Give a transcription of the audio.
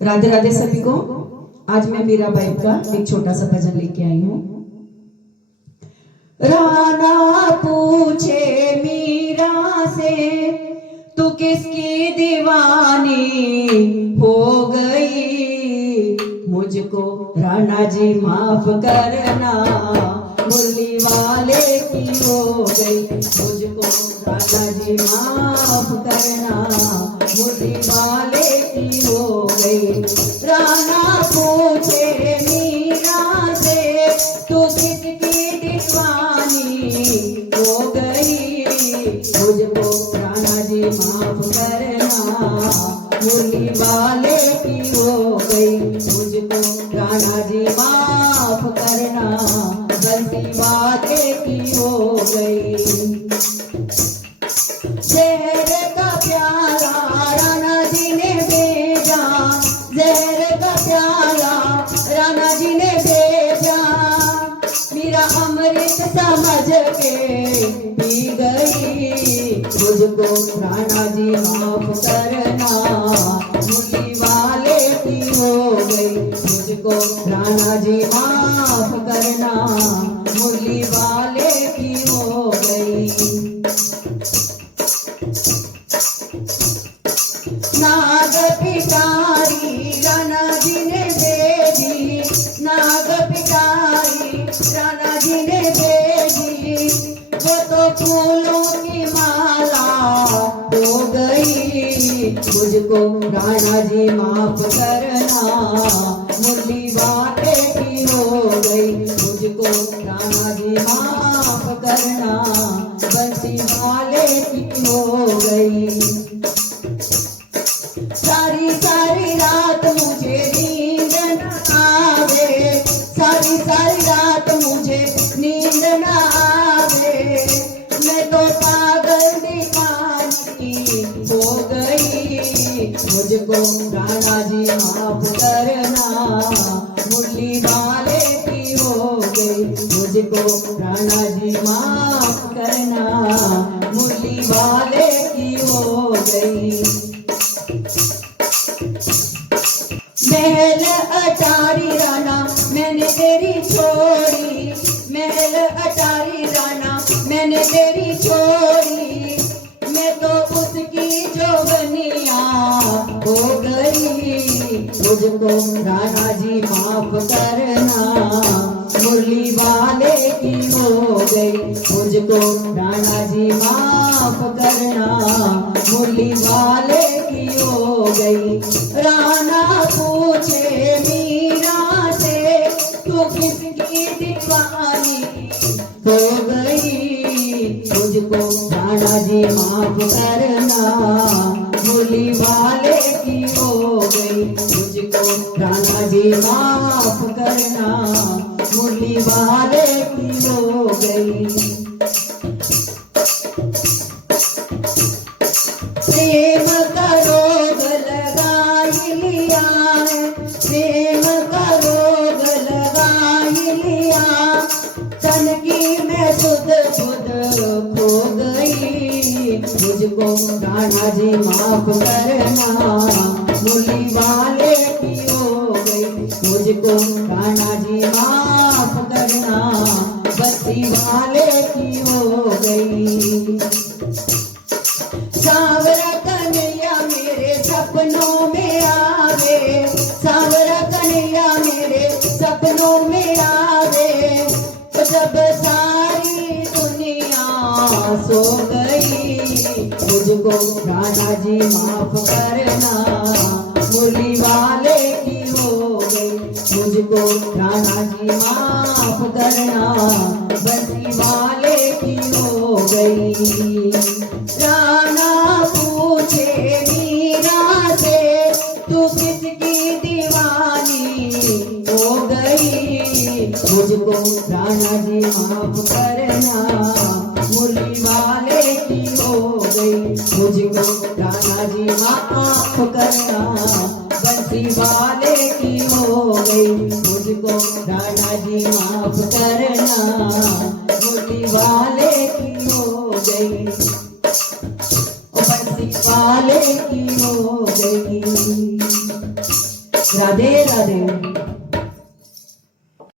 राधे राधे सभी को। आज मैं मीराबाई का एक छोटा सा भजन लेके आई हूँ। राणा पूछे मीरा से, तू किसकी दीवानी हो गई? मुझको राणा जी माफ करना, मुरली वाले की हो गई। मुझको राणा जी माफ करना, मुरली वाले की हो गई। राणा पूछे मीरा से, तू किसकी दीवानी हो गई? मुझको राणा जी माफ करना, मुरली वाले की हो गई। मुझको राणा जी माफ करना, गलती वाले की हो गई। जहर का प्याला राणा जी ने भेजा, जहर का प्याला राणा जी ने भेजा। मीरा अमृत समझ के पी गई। मुझको राणा जी माफ करना, मुरली वाले की हो गई। मुझको राणा जी माफ करना, मुरली वाले की हो गई। नाग पिटारी राणा जी ने भेजी, नाग पिटारी राणा जी ने भेजी। वो तो फूलों की माला हो गई। मुझको राणा जी माफ करना, मुरली वाले की हो गई। मुझको राणा जी माफ करना, बंसी वाले की हो गई। सारी सारी रात मुझे नींद न आवे, सारी सारी रात मुझे नींद न आवे। मैं तो पागल दीवानी हो गई। मुझको राणा जी माफ करना, मुरली वाले की हो गई। मुझको राणा जी माफ करना, मुरली वाले की हो गई। महल अटारी राणा मैंने तेरी छोड़ी, महल अटारी राणा मैंने तेरी छोड़ी। मैं तो उसकी जोगनिया हो गई। मुझको राणा जी माफ करना, मुरली वाले की हो गई। मुझको राणा जी माफ करना, मुरली वाले की हो गई। राणा पूछे मीरा से, तू किसकी दीवानी हो गई? मुझको राणा जी माफ करना, मुरली वाले की हो गई। मुझको राणा जी माफ करना, मुरली वाले की हो गई। प्रेम का रोग लगा ही लिया है, प्रेम का रोग लगा ही लिया। तन की मैं सुध खुद खो गई। मुझको राणा जी माफ करना, मुरली वाले की हो गई। मुझको राणा जी माफ करना, बस्ती वाले की हो गई। सावरा कन्हैया मेरे सपनों में आवे, सावरा कन्हैया मेरे सपनों में आवे। जब सारी दुनिया सो गई। मुझको राणा जी माफ करना, मुरली वाले की हो गई। मुझको राणा जी माफ करना, बंसी वाले की हो गई। राणा पूछे मीरा से, तू किसकी दीवानी हो गई? मुझको राणा जी माफ करना, मुरली वाले की हो गई। मुझको राणा जी माफ करना, बंसी वाले की हो गई। मुझको राणा जी माफ करना, मुरली वाले की हो गई। बंसी वाले की हो गई। राधे राधे।